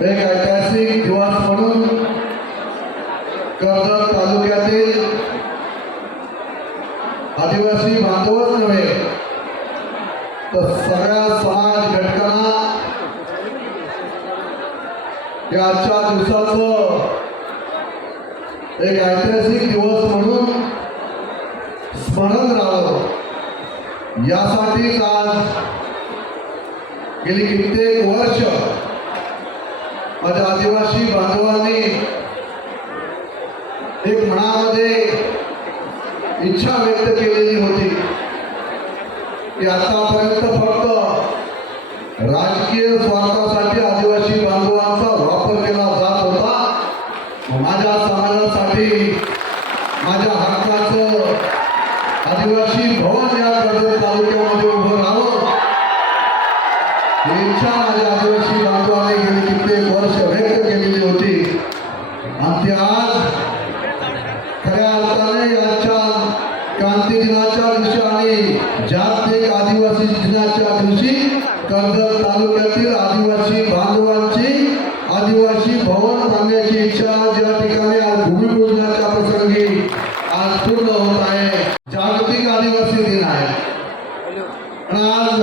एक ऐतिहासिक दिवस म्हणून कर्जत तालुक्यातील आदिवासी बांधवच नव्हे तर सगळ्या समाज घटकांना आजच्या दिवसाचं एक ऐतिहासिक दिवस म्हणून स्मरण राहावं. यासाठीच आज गेली कित्येक वर्ष माझ्या आदिवासी बांधवांनी एक मनामध्ये इच्छा व्यक्त केलेली होती की आतापर्यंत फक्त आज खऱ्या अर्थाने याच्या क्रांती दिनाच्या दिवशी आणि जागतिक आदिवासी दिनाच्या दिवशी कर्जत तालुक्यातील आदिवासी बांधवांची आदिवासी भवन बांधण्याची इच्छा ज्या ठिकाणी आज भूमिपूजनाच्या प्रसंगी आज पूर्ण होत आहे. जागतिक आदिवासी दिन आहे. आज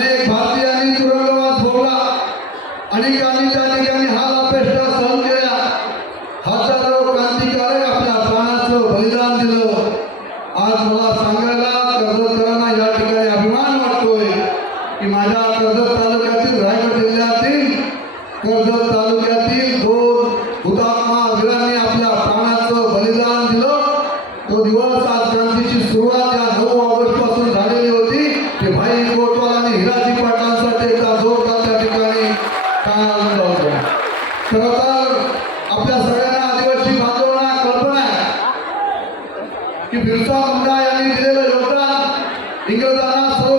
अनेक भारतीयांनी तुरुंगवास भोगला अनेकांनी त्या ठिकाणी हाल अपेक्षा सहन केल्या. हजारो क्रांतिकारक आपल्या प्राणाचं बलिदान दिलं. आज मला सांगायला कर्जतकरांना या ठिकाणी अभिमान वाटतोय की माझ्या कर्जत तालुक्यातील रायगड जिल्ह्यातील कर्जत तालुक्यातील दोन हुतात्मा अभिराणी Lord, I'm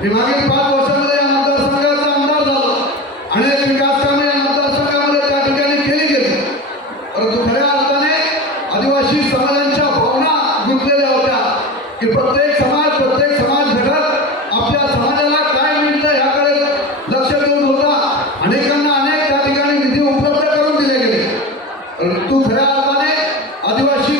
मी मागील पाच वर्षामध्ये या मतदारसंघाचा आमदार झालो. अनेक विकास कामे या मतदारसंघामध्ये त्या ठिकाणी केली गेली. परंतु खऱ्या अर्थाने आदिवासी समाजांच्या भावना गुंतलेल्या होत्या की प्रत्येक समाज प्रत्येक समाज घटक आपल्या समाजाला काय मिळतं याकडे लक्ष देऊन होता. अनेकांना अनेक त्या ठिकाणी निधी उपलब्ध करून दिले गेले. परंतु खऱ्या अर्थाने आदिवासी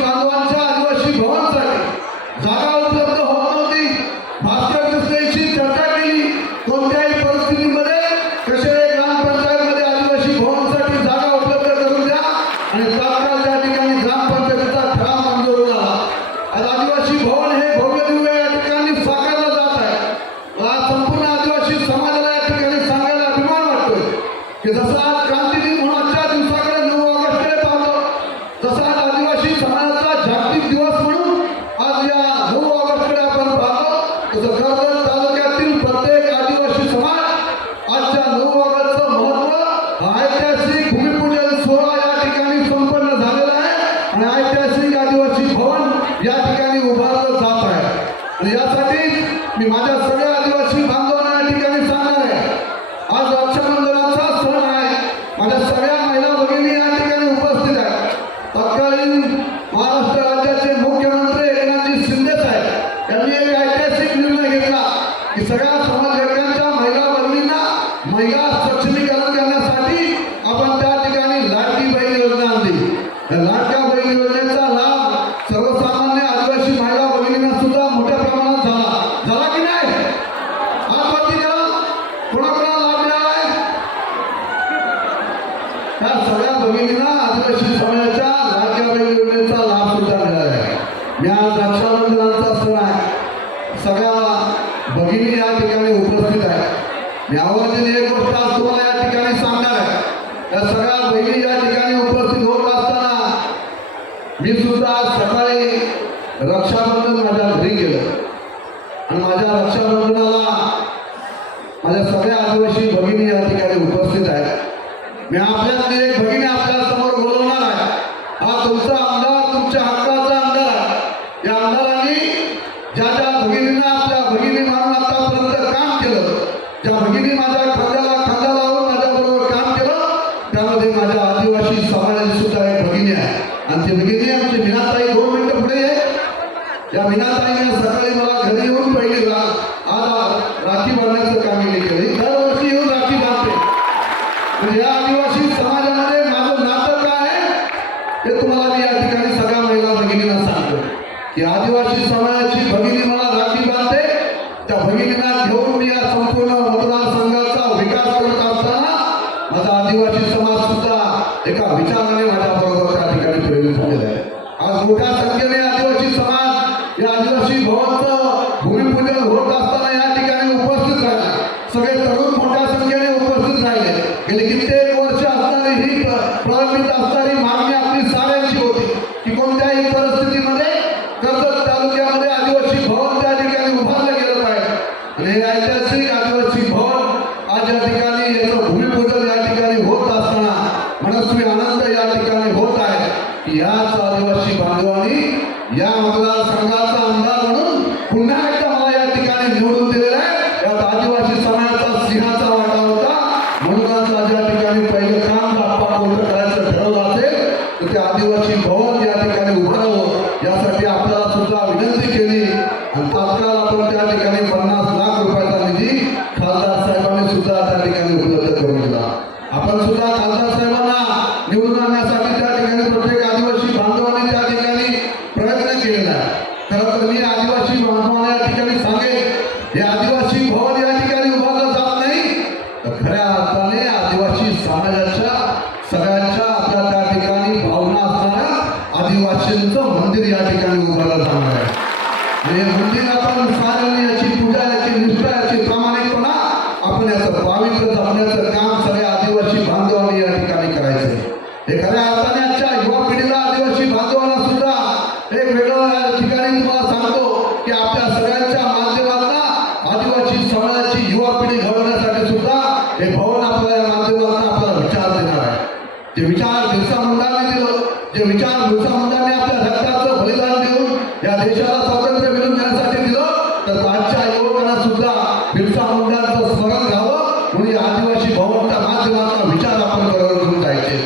I ह्या सगळ्या भगिनींना आदिवासी समाजाच्या लाडक्या बहीण योजनेचा लाभ सुद्धा मिळाला आहे. मी आज रक्षाबंधनाचा सण आहे. सगळ्या भगिनी या ठिकाणी उपस्थित आहेत. मी आवर्जून एक गोष्ट आज तुम्हाला या ठिकाणी सांगणार आहे. त्या सगळ्या बहिणी या ठिकाणी उपस्थित होत असताना मी सुद्धा आज सकाळी रक्षाबंधन माझ्या घरी गेलं. आणि माझ्या रक्षाबंधनाला माझ्या सगळ्या आदिवासी भगिनी या ठिकाणी उपस्थित आहेत मी आपल्यातील एक भगिनी आपल्यासमोर बोलवणार आहे. हा तुमचा आमदार तुमच्या हक्काचा आमदार आहे. या आमदारांनी ज्या ज्या भगिनींना आपल्या भगिनी म्हणून आतापर्यंत काम केलं त्या भगिनी माझ्या खांद्याला खांदा लावून माझ्याबरोबर काम केलं त्यामध्ये माझ्या आदिवासी समाजाची सुद्धा एक भगिनी आहे. आणि ती भगिनी आमची मीनाताई दोन मिनिटं पुढे या. मीनाताईने सकाळी मला घरी तुम्हाला मी या ठिकाणी सगळ्या महिला भगिनींना सांगतो की आदिवासी समाजाची भगिनी मला राखी बांधते. त्या भगिनीला घेऊन मी या संपूर्ण मतदारसंघाचा विकास करत असताना माझा आदिवासी समाज सुद्धा एका विचाराने माझ्या बरोबर त्या ठिकाणी प्रेरित झालेला आहे. आज मोठ्या संख्येने आदिवासी समाज या आदिवासी भवनचं भूमिपूजन होत असताना या ठिकाणी उपस्थित राहिला. सगळे तरुण मोठ्या संख्येने उपस्थित राहिले. गेले कित्येक वर्ष असणारी ही प्रलंबित असणारी मागणी आपली साऱ्यांची होती की कोणत्याही परिस्थितीमध्ये कर्जत तालुक्यामध्ये आदिवासी भवन त्या ठिकाणी उभारलं गेलं पाहिजे आणि हे ऐतिहासिक आदिवासी भवन आज या ठिकाणी याचं भूमिपूजन या ठिकाणी होत असताना मनस्वी आनंद या ठिकाणी होत आहे. की याच आदिवासी बांधवांनी या मतदारसंघाचा आमदार म्हणून पुन्हा एकदा मला या ठिकाणी निवडून दिलेला आहे. यात आदिवासी समाजाचा सिंहाचा वाटा होता. म्हणूनच आज या ठिकाणी पहिले काम बाप्पा मोठं करायचं ठरवलं असेल तर ते आदिवासी भवन या ठिकाणी उभारावं यासाठी आपल्याला सुद्धा विनंती केली. आणि तात्काळ आपण त्या ठिकाणी पन्नास लाख रुपयाचा निधी खासदार साहेबांनी सुद्धा त्या ठिकाणी उपलब्ध करून दिला आपण सुद्धा खासदार साहेबांना निवडून आणण्यासाठी त्या ठिकाणी प्रत्येक आदिवासी बांधवांनी त्या ठिकाणी प्रयत्न केलेला आहे खरं तर मी आदिवासी बांधवांना या ठिकाणी सांगेन हे आदिवासी भवन या ठिकाणी उभारलं जात नाही तर खऱ्या अर्थाने आदिवासी समाजाच्या सगळ्यांच्या आपल्या त्या ठिकाणी भावना असताना आदिवासींचं मंदिर या ठिकाणी उभारलं जाणार आहे. आणि हे मंदिर आपण साधारण याची पूजा याची निष्ठा याची प्रामाणिकपणा आपण याचं पावित्र्य जपण्याचं काम सगळ्या आदिवासी बांधवांनी या ठिकाणी करायचं हे खऱ्या अर्थाने आजच्या युवा पिढीला आदिवासी बांधवांना सुद्धा एक वेगळं या ठिकाणी तुम्हाला सांगतो की आपल्या सगळ्यांच्या माध्यमातून आदिवासी समाजाची युवा पिढी घडवण्यासाठी सुद्धा हे भवन आपल्या या माध्यमातून आपल्याला विचार देणार आहे जे विचार बिरसा मुंडाने दिलं जे विचार बिरसा मुंडाने आपल्या रक्ताचं बलिदान देऊन या देशाला स्वातंत्र्य मिळवून देण्यासाठी दिलं तर आजच्या युवकांना सुद्धा बिरसा मुंडांचं स्मरण घ्यावं म्हणून या आदिवासी भवनच्या माध्यमातून विचार आपण बरोबर घेऊन जायचे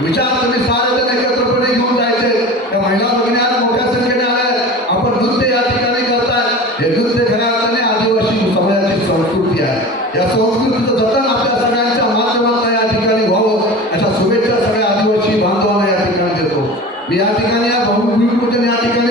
विचार तुम्ही सारे जण एकत्रपणे घेऊन जायचे त्या महिला भगिनी आज मोठ्या संख्येने आल्या आपण नृत्य या ठिकाणी करताय हे नृत्य खऱ्या अर्थाने आदिवासी समाजाची संस्कृती आहे या संस्कृतीचं जतन आपल्या सगळ्यांच्या माध्यमातून या ठिकाणी व्हावं अशा शुभेच्छा सगळ्या आदिवासी बांधवांना या ठिकाणी देतो मी या ठिकाणी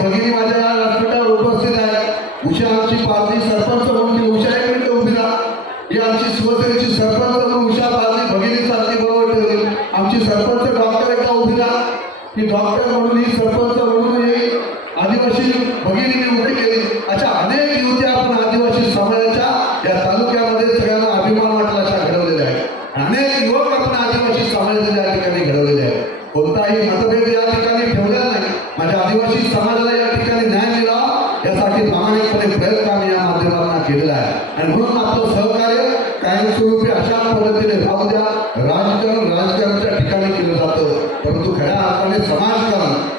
भगिनी माझ्या उपस्थित आहे. उषा आमची पार्टी सरपंच म्हणून उषा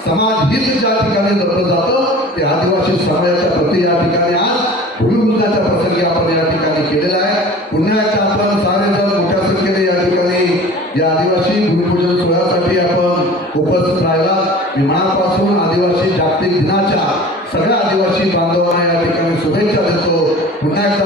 समाज हित ज्या ठिकाणी जपलं जातं ते आदिवासी समाजाच्या प्रति या ठिकाणी आज भूमिपूजनाच्या प्रसंगी आपण या ठिकाणी केलेला आहे. पुन्हा एकदा आपण सारेजण मोठ्या संख्येने या ठिकाणी या आदिवासी भूमिपूजन सोहळ्यासाठी आपण उपस्थित राहिला. मी मनापासून आदिवासी जागतिक दिनाच्या सगळ्या आदिवासी बांधवांना या ठिकाणी शुभेच्छा देतो. पुन्हा एकदा